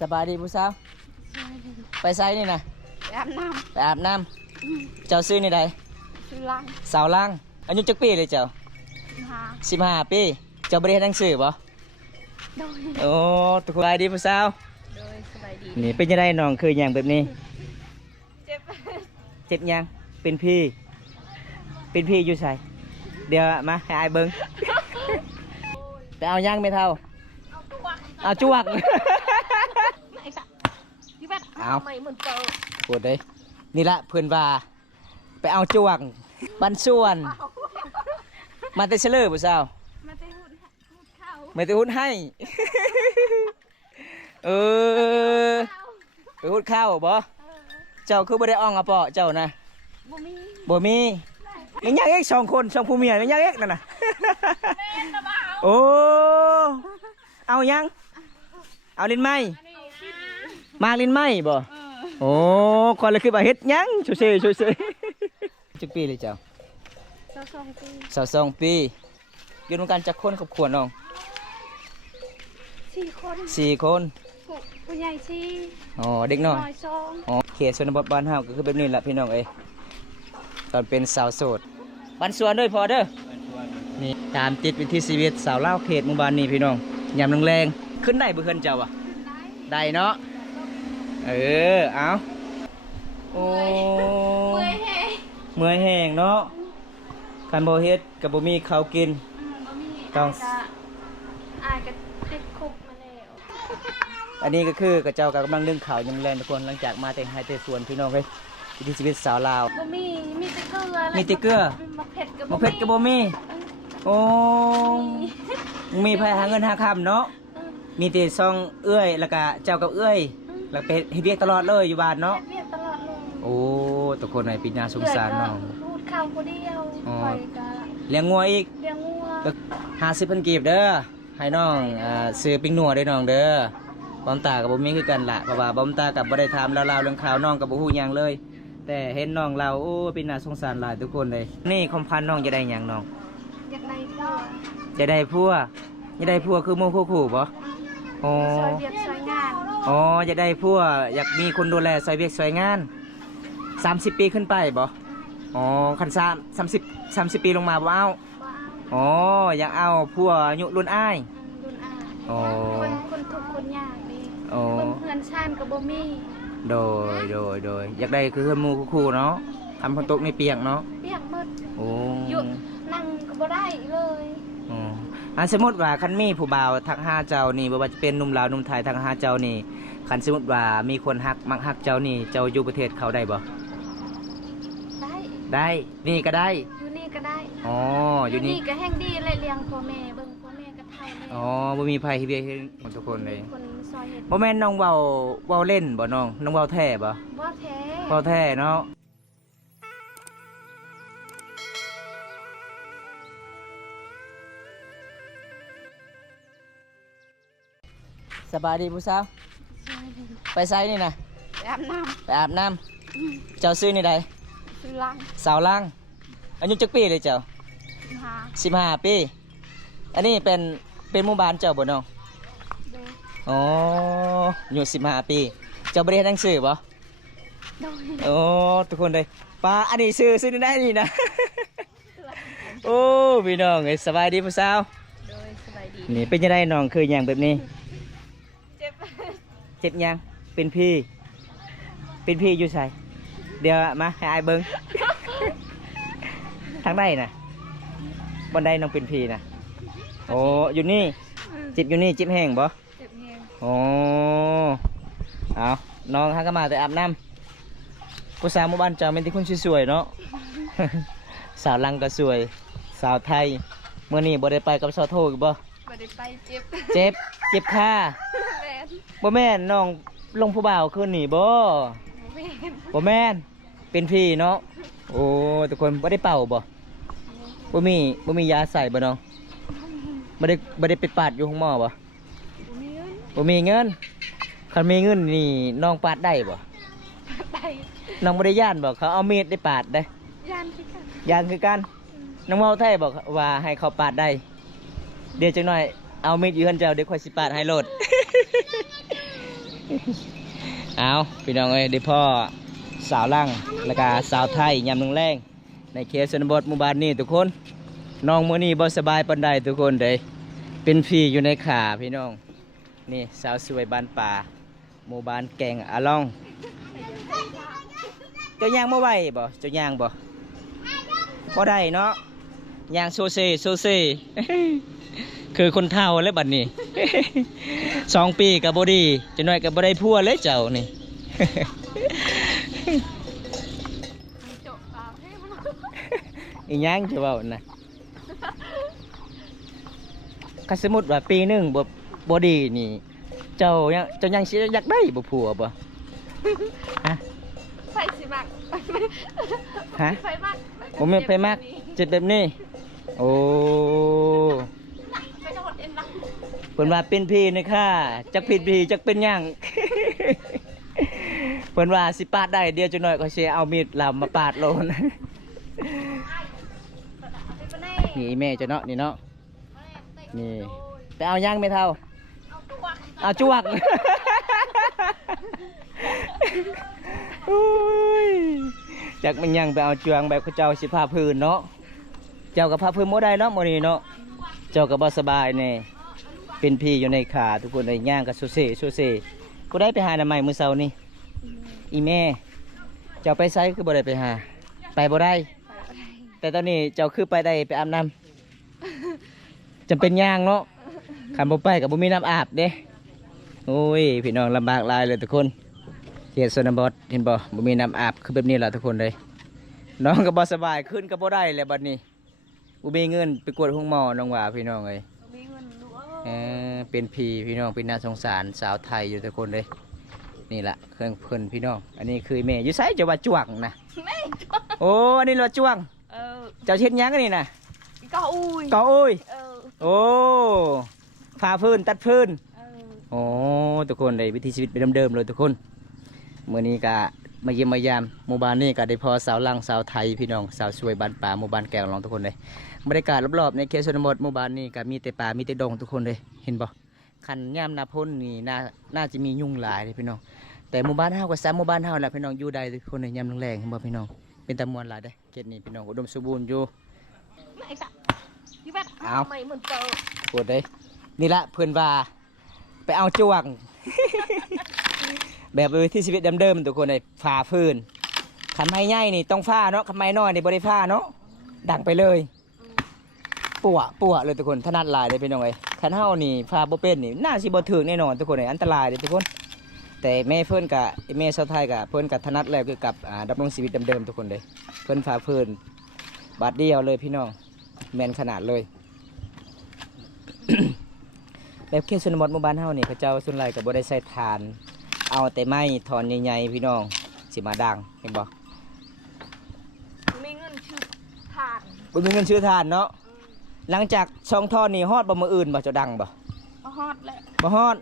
สบายดีผู้สาวไปไซนี่นะไปอาบน้ไปอาบน้ำเจ้าซื้อนี่ใดำซื้อลังสาวล่างอายุจักปีเลยเจ้า15 ปีเจ้าบริเฮ็ดหนังสือบ่โดยโอ้ตุกสบายดีผู้สาวโดยสบายดีนี่เป็นยังไงน้องคืออย่างแบบนี้เจ็บเจ็บยังเป็นพี่อยู่ใส่เดี๋ยวมาให้อายเบิ้งไปเอายังไม่เท่าเอาจวกเอาไม่เหมือนเจอปวดเลยนี่ละเพื่อนว่าไปเอาจวกบันส่วนมาเตะเชลเลอร์ผู้สาวมาเตะหุ่นเข้าไม่เตะหุ่นให้ไปหุ่นข้าวบ่เจ้าคือบ่ได้อ่องอ่ะปอเจ้านะบ่มียังยังเอ็ก2 คน2ผู้เมียยังยังเอ็กนั่นน่ะโอ้เอายังเอาลิ้นไม้มาลิ้นไม้บ่โอ้คนละคือว่าเฮ็ดยังช่วยจักปีเลยเจ้า22 ปีอยู่ในการจักคนครอบครัวน้อง4 คนผู้ใหญ่อ๋อเด็กน้อย2อ๋อเขตชนบทบ้านเฮาก็คือแบบนี้แหละพี่น้องเอ้ยตอนเป็นสาวโสดบ้านสวนด้วยพอเด้อนี่ตามติดวิถีชีวิตสาวลาวเขตหมู่บ้านนี้พี่น้องยามแรงๆขึ้นได้บ่เพิ่นเจ้าอ่ะได้เนาะเอาโอ้เมื่อยแห้งเนาะคันบ่เฮ็ดก็บ่มีข้าวกินต้องอายก็ติดคุกมาแล้วอันนี้ก็คือกระเจ้าก็กำลังนึ่งข้าวยามแรงทุกคนหลังจากมาแต่ไห้แต่สวนพี่น้องเอ้ยวิถีชีวิตสาวลาวมีแต่เกลือมีแต่เกลือมะเผ็ดก็บ่มีโอ้มีไผหาเงินหาค่ำเนาะมีแต่ซองเอื้อยแล้วก็เจ้ากับเอื้อยแล้วไปเฮ็ดเวียกตลอดเลยอยู่บ้านเนาะเวียกตลอดเลยโอ้ทุกคนในปีหน้าสงสารน้องพูดข้าวคนเดียวไปก็เลี้ยงงัวอีกเลี้ยงงัว50,000 กีบเด้อให้น้องซื้อปิ้งนัวได้น้องเด้อบอมตากับบ่มีคือกันล่ะเพราะว่าบอมตากับบ่ได้ถามลาวๆเรื่องข่าวน้องกับบ่ฮู้หยังเลยแต่เห็นน้องเราโอ้เป็นน่าสงสารหลายทุกคนเลยนี่คำพันน้องจะได้หยังน้องอยากได้ผัวจะได้ผัวคือหมู่คู่บ่อ๋อซอยเวียกซอยงานอ๋อจะได้ผัวอยากมีคนดูแลซอยเวียกซอยงาน30 ปีขึ้นไปบ่อ๋อคัน30 ปีลงมาบ่เอาอ๋ออยากเอาผัวอายุรุ่นอ้ายอ๋อคนทุกคนยากนี่อ๋อเพื่อนชาติก็บ่มีโดยอยากได้คือหมู่คู่เนาะทำคนตกในเปียกเนาะเปียกหมดโอ้อยู่นั่งก็บ่ได้เลยสมมติว่าคันมีผู้บ่าวทักหาเจ้านี่บ่ว่าจะเป็นหนุ่มลาวหนุ่มไทยทักหาเจ้านี่คันสมมติว่ามีคนมักฮักเจ้านี่เจ้าอยู่ประเทศเขาได้บ่ได้นี่ก็ได้อยู่นี่ก็ได้อ๋ออยู่นี่ก็แห้งดีเลยเลี้ยงพ่อแม่เบิ่งพ่อแม่ก็เฒ่าแล้วอ๋อบ่มีไผเฮ็ดทุกคนเลยคนซอยเฮ็ดบ่แม่นน้องเว้าเล่นบ่น้องเว้าแท้บ่บ่แท้เว้าแท้เนาะสบายดีผู้สาวไปไซนี่นะไปอาบน้ำเจ้าซื้อนี่ใดซื้อลังสาวล่างอายุจักปีเลยเจ้า15 ปีอันนี้เป็นหมู่บ้านเจ้าบ่น้องอ๋ออายุ15 ปีเจ้าบริเฮ็ดหนังสือบ่โอ้ทุกคนเลยป้าอันนี้ซื้อนี่ได้นี่นะโอ้พี่น้องเอ้ยสบายดีผู้สาวนี่เป็นยังไงน้องคืออย่างแบบนี้เจ็บยังเป็นพี่อยู่ใส่เดี๋ยวมาให้อายเบิ้งทางใดนะบนใดน้องเป็นพี่นะโอ้อยู่นี่เจ็บอยู่นี่เจ็บแห้งบ่โอ้เอาน้องฮะก็มาแต่อาบน้ำผู้สาวหมู่บ้านเจ้าเป็นที่คนสวยๆเนาะสาวลังก็สวยสาวไทยเมื่อนี้บ่ได้ไปกับสาวโทบ่ได้ไปเจ็บขาบ่แม่นน้องลงผู้บ่าวคืนนี่บ่แม่นเป็นพี่เนาะโอ้ทุกคนบ่ได้เป่าบ่มียาใส่บ่น้องบ่ได้ไปปาดอยู่ห้องหมอบ่มีเงินคันมีเงินนี่น้องปาดได้บ่น้องบ่ได้ย่านบ่เขาเอามีดได้ปาดได้ย่านคือกันน้องเมาไทยบอกว่าให้เขาปาดได้เดี๋ยวจังหน่อยเอามีดอยู่เฮือนเจ้าเดี๋ยวค่อยสิปาดให้โลด เอาพี่น้องเอ้ยได้พ่อสาวล่างแล้วก็สาวไทยยำนึงแรงในเขตชนบทหมู่บ้านนี้ทุกคนน้องมื้อนี้บ่สบายปานใดทุกคนเด้เป็นพี่อยู่ในขาพี่น้องนี่สาวสวยบ้านป่าหมู่บ้านแกงอะล่องเจ้าย่างบ่ไหวบ่เจ้าย่างบ่บ่ได้เนาะย่างโซเซโซเซ คือคนเฒ่าแล้วบัดนี้ 2 ปีกับบดีจะน้อยกับบได้พัวเลยเจ้านี่ จบปากให้มัน อีหยังจะเว้านะคันสมมุติว่าปีหนึงบ่ดีนี่ เจ้ายังสิอยากได้บ่ผัวบ่ฮะ ไฟสิมัก ฮะ ไฟมัก ผมไม่ไปมากเจ็บแบบนี้โอ้ ไม่ต้องอดเอ็นนะ เพิ่นว่าเป็นพี่นะค่ะจักผิดพี่จักเป็นหยัง เพิ่นว่าสิปาดได้เดียวจังหน่อยก็สิเอามีดลำมาปาดโลน นี่แม่เจ้าเนาะนี่เนาะนี่ไปเอาย่างไม่เท่าเอาจวก อุ้ยจักมันยังไปเอาจวงแบบเขาเจ้าสิผ้าพื้นเนาะเจ้ากับผ้าพื้นโมได้เนาะโมนี่เนาะเจ้ากับบ่สบายเนี่ยเป็นพี่อยู่ในขาทุกคนในย่างกับซูเซ่ซูเซ่กูได้ไปหาหน่อไม้มื้อเช้านี่อีแม่เจ้าไปไสคือบ่ได้ไปหาไปบ่ได้ แต่ตอนนี้เจ้าคือไปได้ไปอาบน้ำจำเป็นย่างเนาะขันบ่ไปกับบ่มีน้ำอาบเด้โอ้ยพี่น้องลำบากหลายเลยทุกคนเขตชนบทเห็นบ่บ่มีน้ำอาบคือแบบนี้แหละทุกคนเลยน้องก็บ่สบายขึ้นก็บ่ได้แล้วบัดนี้บ่มีเงินไปกวดห้องหมอน้องว่าพี่น้องเอ้ย มีเงินรู้ เป็นพี่น้องเป็นน่าสงสารสาวไทยอยู่ทุกคนเลยนี่แหละเครื่องเพิ่นพี่น้องอันนี้คือแม่อยู่ไสจะว่าจวงนะ แม่ โอ้อันนี้เราจวงเจ้าเช็ดหยังอันนี้นะ ก็อุ้ย ก็โอ้ย เออ โอ้ผ่าพื้นตัดพื้น เออ โอ้ทุกคนได้วิถีชีวิตเป็นเดิมๆเลยทุกคนเมื่อนี้ก็มาเยี่ยมมายามหมู่บ้านนี้ก็ได้พอสาวลังสาวไทยพี่น้องสาวสวยบ้านป่าหมู่บ้านแก้วลองทุกคนเลยบรรยากาศรอบๆในเขตชนบทหมู่บ้านนี้ก็มีแต่ป่ามีแต่ดงทุกคนเลยเห็นบ่คันย่ามหนาพ้นนี่น่าจะมียุงหลายเลยพี่น้องแต่หมู่บ้านเฮาก็ซ้ำหมู่บ้านเฮาแหละพี่น้องอยู่ได้ทุกคนเลยยามแรงๆเห็นบ่พี่น้องเป็นตะมวนหลายเด้เขตนี้พี่น้องอุดมสมบูรณ์อยู่ ไม่สักยี่แบบ เอา ไม่เหมือนเจอ ปวดเลยนี่ละเพื่อนว่าไปเอาจวง แบบที่ชีวิตเดิมๆทุกคนเลยฝ่าพื้นคำไม้ใหญ่นี่ต้องฝ้าเนาะคำไม้น้อยนี่บริฝ้าเนาะดังไปเลยปั่วเลยทุกคนถนัดหลายเลยพี่น้องเลยขันเฮานี่ฝ้าบ่เป็นนี่น่าสิบ่ถึงแน่นอนทุกคนเลยอันตรายเลยทุกคน แต่แม่เพื่อนกับแม่ชาวไทยกับเพื่อนกับถนัดแล้วคือกับดำรงชีวิตเดิมๆทุกคนเลยเพื่อนฝ่าพื้นบาดเดียวเลยพี่น้องแมนขนาดเลย แบบเขตชนบทหมู่บ้านเฮานี่เขาเจ้าส่วนใหญ่ก็บ่ได้ใส่ถ่าน เอาแต่ไม้ถอนใหญ่ๆพี่น้องสิมาดังเห็นบ่ มีเงินชื่อทาน บ่มีเงินซื้อถ่านเนาะหลังจากช่องท่อนี่ฮอดบ่มื้ออื่นบ่จะดังบ่ มาฮอดแหละ บ่ฮอด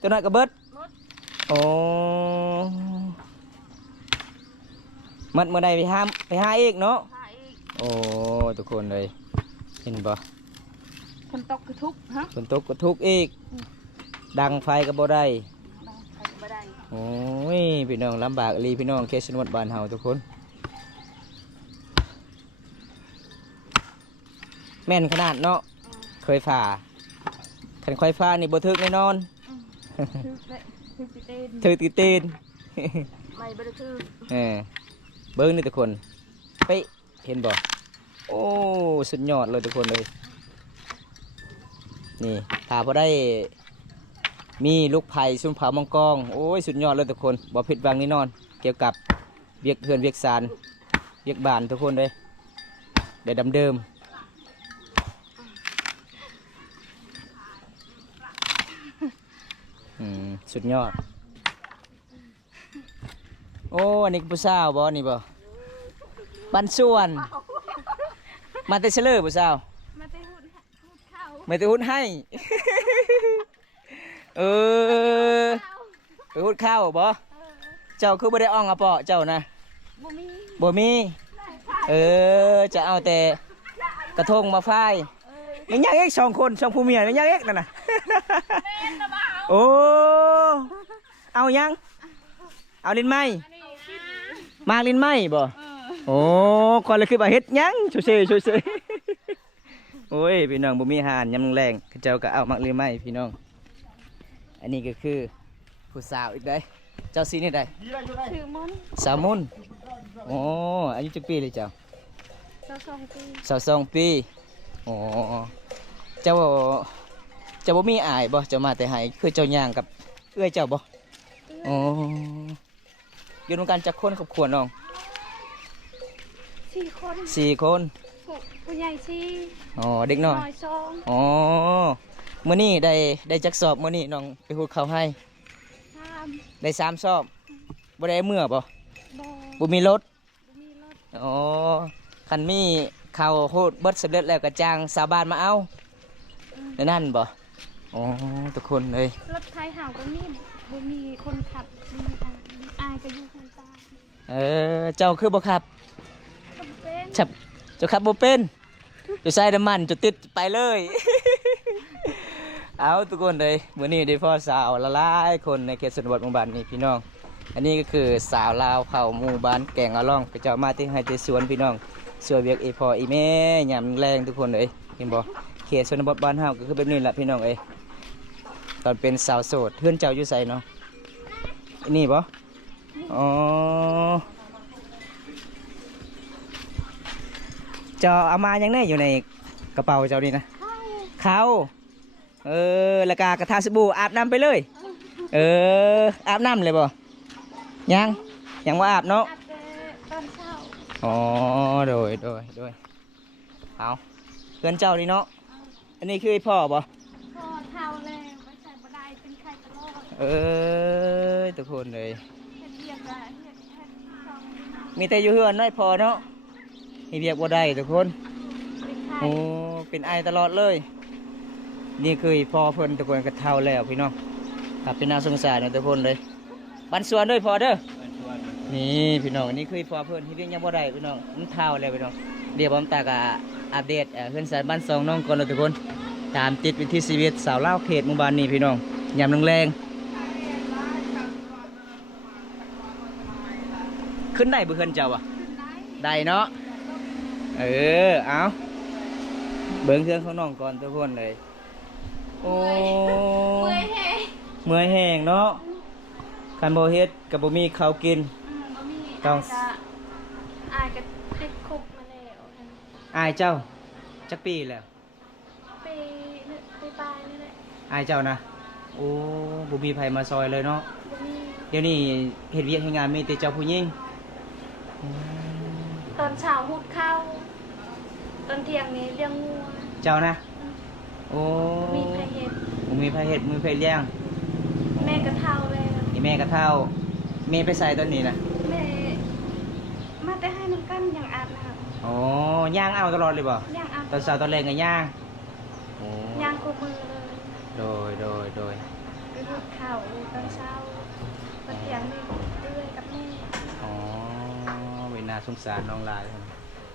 ตัวน้อยก็เบิด มด โอ้มันมื้อใดไปหาอีกเนาะ หาอีก โอ้ทุกคนเลยเห็นบ่ คนตกคือทุกข์ฮะ ฝนตกก็ทุกข์อีกดังไฟก็บ่ได้ ใครก็ไม่ได้ โอ้ยพี่น้องลำบากอีหลีพี่น้องเขตชนบทบ้านเฮาทุกคนแม่นขนาดเนาะเคยฝ่าขันควายฟ้านี่บ่ถึกแน่นอน ทึกเลยทึกสิเต้น ถึกติตีน ไม่บริทึก เออเบิ้งนี่ทุกคนไปเห็นบ่โอ้สุดยอดเลยทุกคนเลยนี่ถ้าพอได้มีลูกไผ่ซุ้มเผามังกรโอ้ยสุดยอดเลยทุกคนบ่ผิดหวังแน่นอน เกี่ยวกับเวียกเฮือนเวียกซานเวียกบ้านทุกคนเลยได้ดำเดิมสุดยอดโอ้อันนี้ผู้สาวบ่นี่บ่ปันส่วนมาแต่เฉลยผู้สาว มาได้หุ่นเข้า ไม่ได้หุ้นให้ เออไปหุ้นข้าวบ่เจ้าคือบ่ได้อ่องอ่ะเปาะเจ้านะ บ่มี บ่มีเออจะเอาแต่กระทงมาฝ้ายมันยังเอก2 คน2 ผู้เมียมันยังเอกนั่นน่ะ เป็นนะบ้า โอ้ เอายังเอาลิ้นไม้มาลิ้นไม้บ่โอ้คนละคือบ่าเฮ็ดยังช่วยโอ้ยพี่น้องบ่มีอาหารยำแรงเขาเจ้าก็เอามักลิ้นไม้พี่น้องอันนี้ก็คือผู้สาวอีกได้เจ้าซีนี่ได้ ถือมน สาวมุนโอ้อายุจักปีเลยเจ้า 22 ปี 22 ปีโอ้เจ้าบ่มีอายบ่เจ้ามาแต่ให้คือเจ้าย่างกับเอื้อยเจ้าบ่โอ้อยู่นำกันจักคนครอบครัวน้อง 4 คน 4 คน ผู้ใหญ่4 อ๋อเด็กน้อย น้อย2 อ๋อมื้อนี้ได้จักสอบมื้อนี้น้องไปฮู้ข้าวให้ 3 ได้3สอบบ่ได้เมื่อบ่ บ่ บ่มีรถ มีรถ อ๋อคันมีข้าวโฮดเบิดสำเร็จแล้วก็จ้างชาวบ้านมาเอานั่นบ่อ๋อทุกคนเลย รถไทยหาวก็มีบ่มีคนขับมีอายก็อยู่ข้างใต้ เจ้าคือบ่ครับ ก็เป็น ชับเจ้าขับบ่เป็นจะใส่น้ำมันจะติดไปเลย เอาทุกคนเลยมื้อนี้ได้พ่อสาวละลายคนในเขตชนบทหมู่บ้านนี้พี่น้องอันนี้ก็คือสาวลาวเผ่าหมู่บ้านแก่งอาล่องก็จะมาที่ให้ที่สวนพี่น้องสวนเวียกอีพ่ออีแม่ยามแรงทุกคนเลยเห็นบ่เขตชนบทบ้านเฮาก็คือแบบนี้แหละพี่น้องเอ้ยตอนเป็นสาวโสดเพื่อนเจ้าอยู่ไสเนาะอันนี้บ่อ๋อเจ้าเอามายังไงอยู่ในกระเป๋าเจ้านี่นะเขาแล้วก็กระทาสบู่อาบน้ำไปเลยอาบน้ำเลยบ่ยังว่าอาบเนาะ อาบแต่ตอนเช้า อ๋อโดยเอาเพื่อนเจ้านี่เนาะอันนี้คือไอ้พ่อบ่ พอเท่าแล้วไม่ใช่บ่ได้เป็นไข่ตลอด ทุกคนเลย เฮ็ดเวียกอะเฮ็ดสอง มีแต่อยู่เฮือนน้อยพอเนาะมีเรียกบ่ได้ทุกคน เป็นไข่ โอ้เป็นไอตลอดเลย นี่คือไอ้พ่อเพิ่นทุกคนก็เท่าแล้วพี่น้องครับเป็นน่าสงสารนะทุกคนเลยบันสวนด้วยพอเด้อนี่พี่น้องนี่คือไอ้พ่อเพิ่นที่เรียกยังบ่ได้พี่น้องมันเท่าแล้วพี่น้องเดี๋ยวผมตากอัปเดตเพื่อนสารบ้านซองน้องก่อนเลยทุกคนตามติดวิถีชีวิตสาวลาวเขตหมู่บ้านนี้พี่น้องยามแรงๆขึ้นได้บ่เพิ่นเจ้าอ่ะได้เนาะเอาเบิ่งเครื่องของน้องก่อนทุกคนเลยโอ้ เมื่อยแห้ง เมื่อยแห้งเนาะคันบ่เฮ็ดกับบ่มีข้าวกิน บ่มี ต้อง อายก็ติดคุกมาแล้ว อายเจ้าจักปีแล้ว ปีปลายนี่แหละ อายเจ้านะโอ้บ่มีไผมาซอยเลยเนาะ บ่มี เดี๋ยวนี้เฮ็ดเวียกเฮ็ดงานมีแต่เจ้าผู้หญิง ตอนเช้าหุดข้าวตอนเที่ยงนี้เลี้ยงงัว เจ้านะโอ้ มีไผเฮ็ด บ่มีไผเฮ็ดบ่มีไผเลี้ยง แม่ก็เฒ่าแล้ว นี่แม่ก็เฒ่าแม่ไปใส่ตอนนี้นะ แม่มาแต่ให้น้ำกันอย่างอาบน้ อ๋อย่างเอาตลอดเลยบ่ ำอย่างอาบ ตอนเช้าตอนแรงก็ย่างโอ้ ย่างกูมือเลย โดย ไปหุดข้าวตอนเช้าตอนเที่ยงนี่เอื้อยกับแม่ อ๋อเวลาสงสารน้องหลาย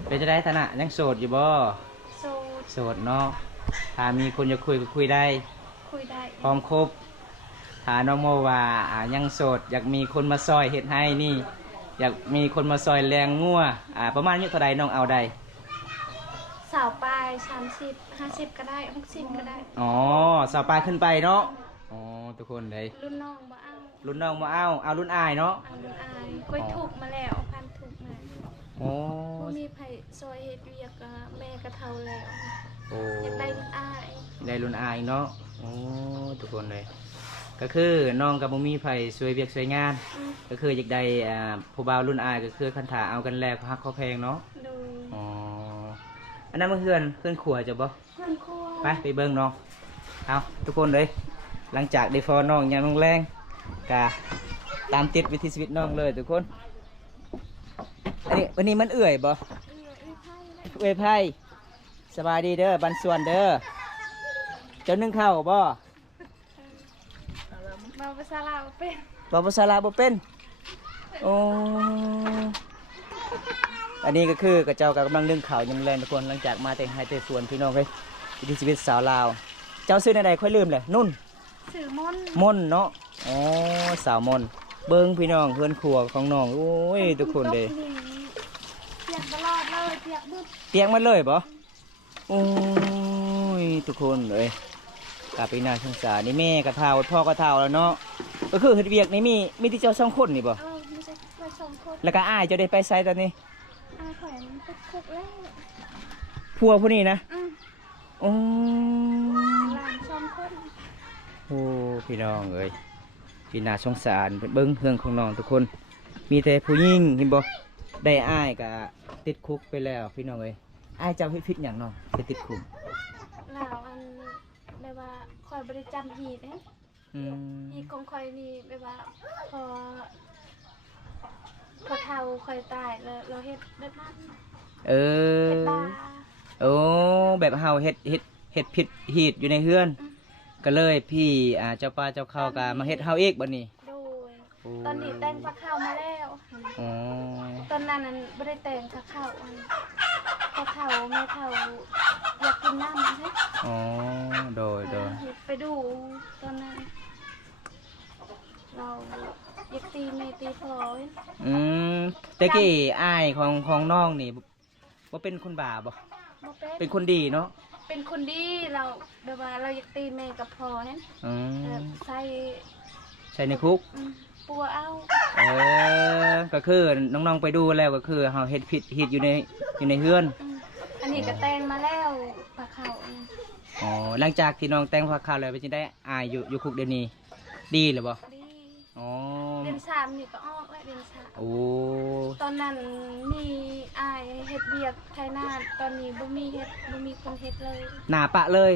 เป็นจะได้ฐานะยังโสดอยู่บ่ โซด โสดเนาะถ้ามีคนจะคุยก็คุยได้ คุยได้ พร้อมครบถ้าน้องโมว่ายังโสดอยากมีคนมาซอยเฮ็ดให้นี่ อยากมีคนมาซอยแรงงัวประมาณอายุเท่าใดน้องเอาได้ สาวปลาย30 50ก็ได้60ก็ได้ อ๋อสาวปลายขึ้นไปเนาะอ๋อทุกคนเลย รุ่นน้องบ่เอา รุ่นน้องมาเอารุ่นอายเนาะ เอารุ่นอายก้อยถูกมาแล้วพันถูกมา โอ้ บ่มีไผซอยเฮ็ดเวียกอะแม่ก็เฒ่าแล้ว โอ้ อยากได้รุ่นอาย ได้รุ่นอายเนาะโอ้ทุกคนเลยก็คือน้องกับบ่มีไผช่วยเวียกช่วยงาน อืม ก็คืออยากได้ผู้บ่าวรุ่นอายก็คือคันถาเอากันแล้วฮักเขาแพงเนาะ ดู อ๋ออันนั้นมันเพื่อนขัวจะบ่ เพื่อนครัว ไปเบิ่งน้องเอาทุกคนเลยหลังจากได้ฟอน้องยังแรงกะตามติดวิถีชีวิตน้องเลยทุกคนวันนี้มันเอื่อยบ่ เอื้อยไผเลย เอื่อยไพ่สบายดีเด้อบันส่วนเด้อเจ้านึ่งข้าวบ่ มาภาษาลาวเป็น บ่ภาษาลาวบ่เป็นโอ้อันนี้ก็คือกระเจ้ากำลังนึ่งข้าวยังแรงทุกคนหลังจากมาแต่งไฮเตสวนพี่น้องเฮ้ยวิถีชีวิตสาวลาวเจ้าซื้อในใดค่อยลืมเลยนุ่น สื่อมนต์ มนเนาะ อ๋อสาวมนเบิ้งพี่น้องเพื่อนครัวของน้องโอ้ยทุกคนเลย เปียกตลอดเลยเปียกมืด เตียงมันเลยปะโอ้ยทุกคนเลยกลับไปนาช่างสารนี่แม่กระเทาพ่อกระเทาแล้วเนาะก็คือเฮ็ดเวียกนี่มีที่เจ้าสองคนนี่ปะ ไม่ใช่ไปสองคน แล้วก็อ้ายเจะได้ไปไซตอนนี้ ข่อยมันติดคุกแล้ว พัวผู้นี้นะโอ้ หลานสองคน โหพี่น้องเอ้ยพี่นาสงสารเบิ้งเพื่องของน้องทุกคน มีแต่ผู้หญิงเห็นบ่ได้อ้ายก็ติดคุกไปแล้วพี่น้องเอ้ยอ้ายเจ้าเฮ็ดผิดหยังเนาะไปติดคุก ลาวอันแบบว่าคอยบริจำหีดนะ อืม หีดของคอยนี่แบบว่าพอเท่าคอยตายแล้วเราเฮ็ดแบบนั้น เอ เฮ็ด อ บา โอ้แบบเฮาเฮ็ดผิดหีดอยู่ในเฮือน ก็เลยพี่เจ้าป้าเจ้าเข้าก็มาเฮ็ดเฮาอีกบัดนี้ โดย โอ้ ตอนนี้แต่งปลาข้าวมาแล้ว อ๋อ ตอนนั้นนั้นไม่ได้แต่งปลาข้าวปลาข้าวแม่ข้าวอยากกินน้ำนะ อ๋อโดย ไปดูตอนนั้น เราอยากตีแม่ตีพ่อเว้ย อืมแต่กี้อ้ายของน้องนี่บ่เป็นคนบาบ่ บ่เป็ เป็น นคนดีเนาะ เป็นคนดีเราแบบว่าเราอยากตีแม่กับพ่อเนี่ย อืม ใส่ ใช่ในคุก ปัวเอา ก็คือน้องๆไปดูแล้วก็คือเฮาเฮ็ดผิดหิดอยู่ในเฮือน อันนี้ก็แต่งมาแล้วปลาข้าว อ๋อหลังจากที่น้องแต่งผ้าขาวแล้วเป็นจังได้อายอยู่คุกเดี๋ยวนี้ดีหรือบ่ ดี อ๋อ เดือนสามนี่ก็ออกแล้วเดือนสาม โอ้ ตอนนั้นมีอายเฮ็ดเบียกไทยนาตอนนี้บ่มีเฮ็ดบ่มีคนเฮ็ดเลย หน้าปะเลย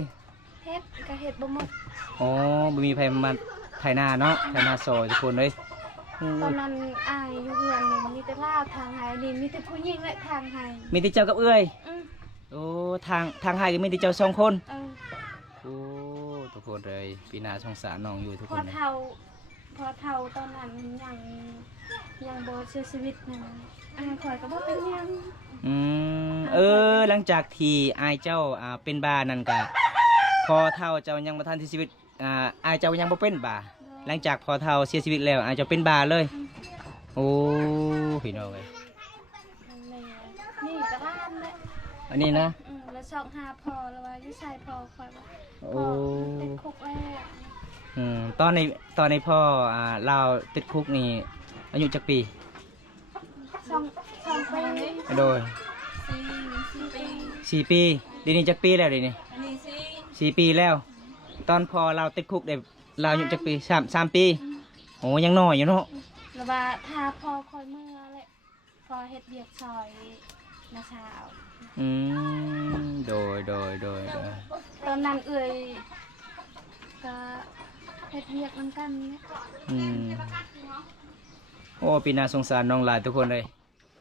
เฮ็ดก็เฮ็ดบ่หมด อ๋อบ่มีไผมาไถนาเนาะไถนาซอยทุกคนเลยอืม ตอนนั้นอายอยู่เฮือนนี่มีแต่ลาวทางไห้นี่มีแต่ผู้หญิงและทางไห้ มีแต่เจ้ากับเอ้ย อือ โอ้ทางให้ก็มีแต่เจ้าสองคน เออ โอ้ทุกคนเลยพี่นาสงสารน้องอยู่ทุก พ ค อน เลย เฒ่าตอนนั้นยังบ่เสียชีวิตนั่นอายข่อยก็บ่เป็นหยัง หลังจากที่อายเจ้าเป็นบานั่นก็พอเท่าเจ้ายังบ่ทันเสียชีวิตอายเจ้ายังบ่เป็นบาหลังจากพอเท่าเสียชีวิตแล้วอายเจ้าเป็นบาเลย โอ้พี่น้องเอ้ย นั่นแหละนี่ก็ล้านแหละ อันนี้นะ แล้วชอบหาพอแล้วว่าอยู่ชายพอข่อยว่า โอ้ ติดคุกแล้ว ตอนในพ่อเราติดคุกนี่อายุจักปี สองปี โดย สี่ปี 4 ปีเดี๋ยวนี้จักปีแล้วเดี๋ยวนี้ อันนี้สี่ 4 ปีแล้ว ตอนพอเราติดคุกได้เราอายุจักปี3 ปีโอ้ยังน้อยอยู่เนาะ แล้วว่าทาพอคอยเมื่อแหละพอเฮ็ดเบียกซอยนะเช้า โดย ตอนนั้นเอ่ยก็เฮ็ดเบียกนำกันเนี่ย โอ้ปีน่าสงสารน้องหลายทุกคนเลย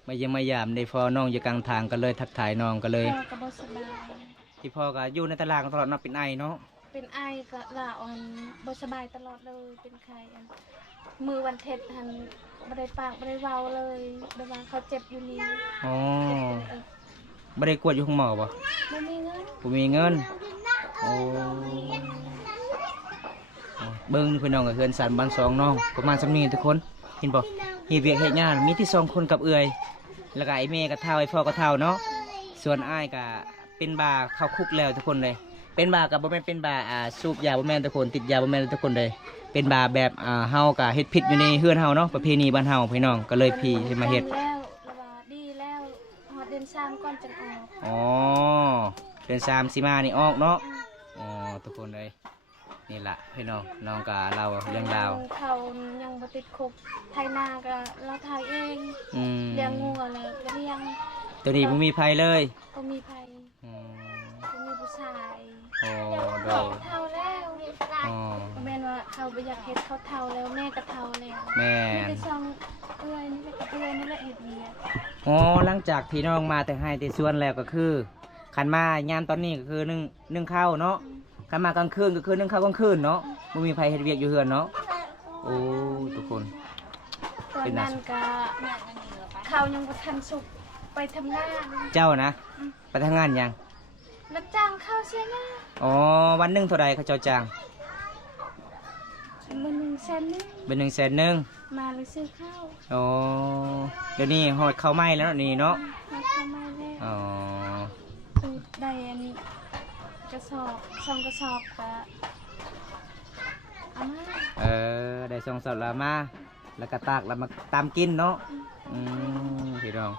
มาเยี่ยมมายามในพอน้องอยู่กลางทางก็เลยทักทายน้องก็เลย พ่อก็บ่สบาย ที่พ่อก็อยู่ในตารางตลอดเนับเป็นไอเนาะ เป็นไอก็ละอ่อนบ่สบายตลอดเลยเป็นไข้อันมือวันเท็ดหันบ่ได้ปากบ่ได้เว้าเลยแบบว่าเขาเจ็บอยู่นี่ อ๋อ เจ็บเออ ไม่ได้กวดอยู่ห้องหมอป่ะ บ่มีเงิน ผมมีเงินโอ้เบิ้งพี่น้องกับเพื่อนสันบ้านสองน้องประมาณสำนีทุกคนเห็นป่ะเฮียเวียกเฮ็ดงานมีที่2 คนกับเอื่อยแล้วก็ไอ้แม่ก็เท่าไอ้พ่อก็เท่าเนาะส่วนอ้ายก็เป็นบาเข้าคุกแล้วทุกคนเลย เป็นบากับบ่แม่นเป็นบาสูบยาบ่แม่นทุกคนติดยาบ่แม่นทุกคนเลยเป็นบาแบบเฮาก็เฮ็ดผิดอยู่ในเฮือนเฮาเนาะประเพณีบ้านเฮาพี่น้องก็เลยพี่ให้มาเฮ็ด แล้วแล้วว่าดีแล้วฮอดเดือน3ก่อนจังออก อ๋อเดือน3สิมานี่ออกเนาะอ๋อทุกคนเลยนี่ล่ะพี่น้องน้องก็เล่าเรื่องราว เขายังบ่ติดคุกไทยนาก็เราถ่ายเอง เลี้ยงงัวเลยก็เลี้ยง ตัวนี้บ่มีภัยเลย ก็มีไผ อืม ก็มีผู้ชาย โอ้โด เท่าแล้ว อ๋อ บ่แม่นว่าเขาบ่อยากเฮ็ดเขาเท่าแล้วแม่ก็เท่าแล้ว แม่ มี น แต่ช่องเอื้อยนี่แหละกับเอื้อยนี่แหละเฮ็ดเวียก อ๋อหลังจากที่น้องมาแต่ให้แต่ส่วนแล้วก็คือขันมางานตอนนี้ก็คือนึ่งข้าวเนาะขันมากลางคืนก็คือนึ่งข้าวกลางคืนเนาะบ่มีภัยเฮ็ดเวียกอยู่เฮือนเนาะโอ้ทุกคน ตอนนั้นก็เขายังบ่ทันสุกไปทำงาน เจ้านะไปทำงานยัง รับจ้างเข้าเสียหน้า อ๋อวันหนึงเท่าใดเขาเจ้าจ้าง มัน100,000นึง เป็น100,000มาเลยซื้อข้าว โอ้เดี๋ยวนี้หอดข้าวไหม้แล้วนี่เนาะ มาทำไมแล้ว อ๋อ ตูดได้อันกระสอบ2กระสอบก็เอามา ได้ส่งสดแล้วมาแล้วก็ตากแล้วมาตามกินเนาะพี่น้อง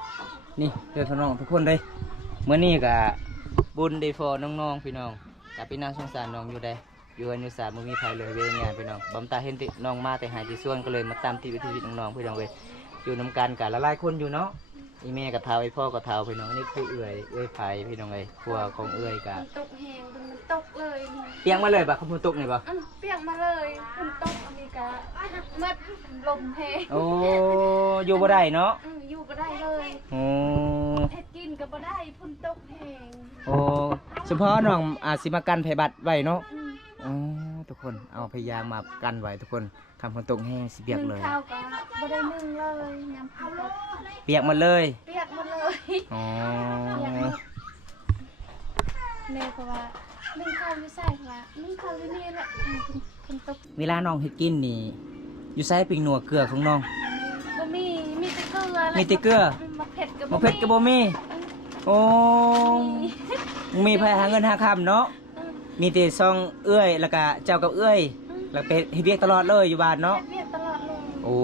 นี่เพื่อนพี่น้องทุกคนเลยเมื่อนี้ก็บุญได้ฟอน้องๆพี่น้องกับพี่น้องสงสารน้องอยู่ได้อยู่อันอยู่สามมือมีไฟเลยเวียงานพี่น้องบำตาเห็นติน้องมาแต่หายที่ส่วนก็เลยมาตามที่วิถีน้องๆพี่น้องเลยอยู่น้ำกันกันละลายคนอยู่เนาะอีแม่กับเท้าไอพ่อกับเท้าพี่น้องนี่คือเอื้อยไฟพี่น้องเลยครัวของเอื้อยกับ มันตกแหงมันตกเลยนี่ เปียงมาเลยปะขมุนตกนี่ปะ เปียกมาเลยมันตกอันนี้ก็มืดลมแหง โอ้อยู่บ่ได้เนาะ อยู่ก็ได้เลย โอ้ เฮ็ดกินก็บ่ได้ฝนตกแหง โอ้เฉพาะน้องอาจสิมากันไผบัตรไว้เนาะ อืม อ๋อทุกคนเอาพยายามมากันไว้ทุกคนทำฝนตกแห้งสิเปียกเลย นึ่งข้าวก็บ่ได้นึ่งเลยยำฝนตก เปียกหมดเลย เปียกหมดเลย อ๋อ เปียกหมดแม่ก็ว่านึ่งข้าวอยู่ใส่ว่านึ่งข้าวอยู่นี่แหละฝนตก เวลาน้องเฮ็ดกินนี่อยู่ใส่ปิงหนัวเกลือของน้อง บ่มีแต่เกลือ มีแต่เกลือ มะเผ็ดก็ บ่เผ็ดก็บ่มีโอ้มีไผหาเงินหาคำเนาะมีแต่ซองเอื้อยแล้วก็เจ้ากับเอื้อยแล้วไปเฮ็ดเวียกตลอดเลยอยู่บ้านเนาะ เวียนตลอดเลย โอ้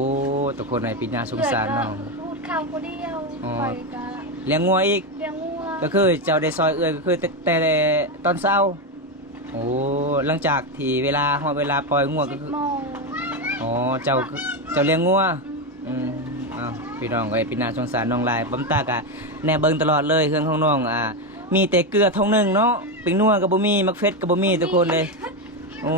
ทุกคนในปีหน้าสงสารน้อง พูดข้าวคนเดียว อ๋อ ปล่อยก็ เลี้ยงงัวอีก เลี้ยงงัว ก็คือเจ้าได้ซอยเอื้อยก็คือแต่ตอนเช้าโอ้หลังจากที่เวลาฮอดเวลาปล่อยงัวก็คือ 10 โมง อ๋อเจ้าเลี้ยงงัวอ้าวพี่น้องไอ้พี่นาสงสารน้องลายบำตากะแน่เบิ่งตลอดเลยเครื่องของน้องมีแต่เกลือทงหนึงเนาะปิงนัวก็บ่มีมักเฟ็ดก็บ่มีทุกคนเลยโอ้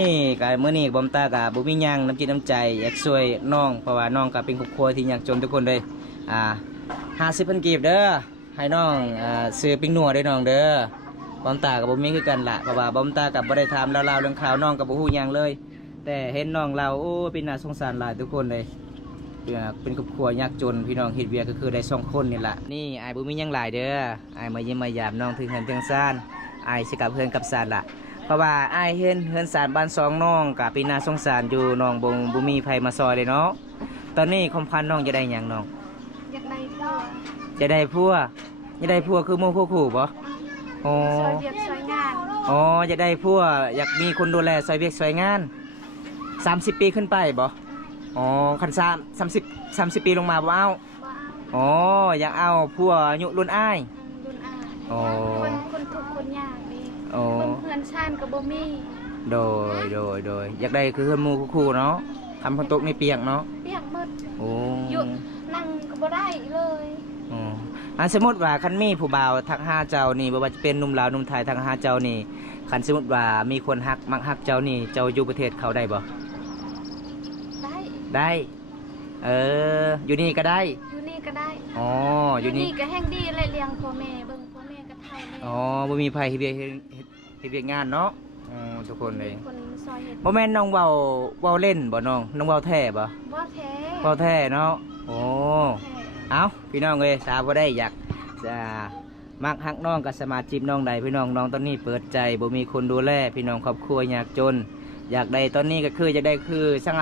ยกะมื้อนี้บำตากะบ่มีหยังน้ำจิตน้ำใจอยากช่วยน้องเพราะว่าน้องก็เป็นครอบครัวที่ยากจนทุกคนเลย50,000กีบเด้อให้น้องซื้อปิงนัวได้น้องเด้อบำตากับบ่มีคือกันล่ะเพราะว่าบำตากับบ่ได้ถามเล่าๆเรื่องข่าวน้องก็บ่ฮู้หยังเลย แต่เห็นน้องเราโอ้เป็นน่าสงสารหลายทุกคนเลยเป็นครอบครัวยากจนพี่น้องเฮ็ดเวียกก็คือได้2คนนี่ล่ะนี่อ้ายบ่มีหยังหลายเด้ออ้ายมาเยี่ยมมายามน้องถึงเฮือนถึงซ่านอ้ายสิกลับเฮือนกับซ่านล่ะเพราะว่าอ้ายเห็นเฮือนซ่านบ้านสองน้องก็เป็นน่าสงสารอยู่น้องบ่มีไผมาซอยเลยเนาะตอนนี้คมพันน้องจะได้หยังน้อง อยากได้ผัว จะได้ผัวจะได้ผัวคือหมู่คู่บ่โอ้ ซอยเวียกซอยงาน อ๋อจะได้ผัวอยากมีคนดูแลซอยเวียกซอยงาน30 ปีขึ้นไปบ่อ๋อคัน30 ปีลงมาบ่เอา บ่เอา อ๋ออยากเอาผัวอายุรุ่นอ้าย รุ่นอา อ๋อ คนทุกข์คนยากนี่ อ๋อ เพื่อนชาติก็บ่มี โดยอยากได้คือเพื่อนหมู่คู่เนาะทำคนตกในเปียกเนาะ เปียกหมด โอ้ อยู่นั่งก็บ่ได้เลย อ๋อสมมติว่าคันมีผู้บ่าวทักหาเจ้านี่บ่ว่าจะเป็นหนุ่มลาวหนุ่มไทยทักหาเจ้านี่คันสมมติว่ามีคนมักฮักเจ้านี่เจ้าอยู่ประเทศเขาได้บ่ ได้ ได้อยู่นี่ก็ได้ อยู่นี่ก็ได้ อ๋ออ อยู่ นี่ นี่ก็แห้งดีเลยเลี้ยงพ่อแม่เบิ่งพ่อแม่ก็เฒ่าแม่ อ๋อบ่มีไผเฮ็ดเวียกงานเนาะอ๋อทุกคนเลย คนซอยเฮ็ด บ่แม่นน้องเว้าเล่นบ่น้องน้องเว้าแท้บ่ บ่แท้ เว้าแท้เนาะโอ้ แท้ เอาพี่น้องเอ้ยสาวบ่ได้อยากจะมักฮักน้องกับสมาชิกน้องใดพี่น้องน้องตอนนี้เปิดใจบ่มีคนดูแลพี่น้องครอบครัวยากจน อยากได้ตอนนี้ก็คืออยากได้คือสั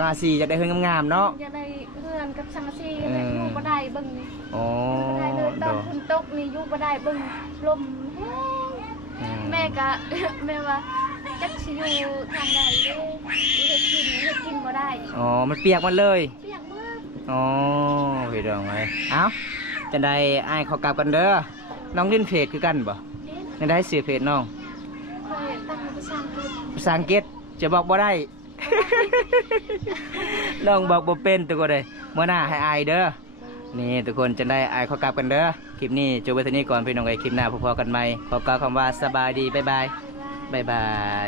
งอาซีอยากได้เฮือนงามๆเนาะ อย่าได้เพื่อนกับสังกะสี เออ อยู่บ่ได้เบิ่งนี่ อ๋อ บ่ได้เลยต ด อน อก ฝนตกนี่อยู่บ่ได้เบิ่งลมแห้ง อื แม่ก็ แม่ว่าจักสิอยู่ทางใดเด้เฮ็ดกินบ่ได้ อ๋อมันเปียกมันเลย เปียกมาก อ๋อพี่น้องเอ้ยเอาจะได้อ้ายเขากลับกันเด้อน้องเล่นเพจคือกันบ่ เฮ็ด จะได้สื่อเพจน้อง เคยตั้งภาษาอังกฤษ ภาษาอังกฤษจะบอกบ่ได้ น้องบอกบ่เป็นตัวก็เลยเมื่อหน้าให้อายเด้อนี่ทุกคนจะได้อายเขากลับกันเด้อคลิปนี้จบไว้เท่านี้ก่อนพี่น้องไอ้ยคลิปหน้าพบกันใหม่ขอกล่าวคำว่าสบายดีบ๊ายบาย บ๊ายบาย บ๊ายบาย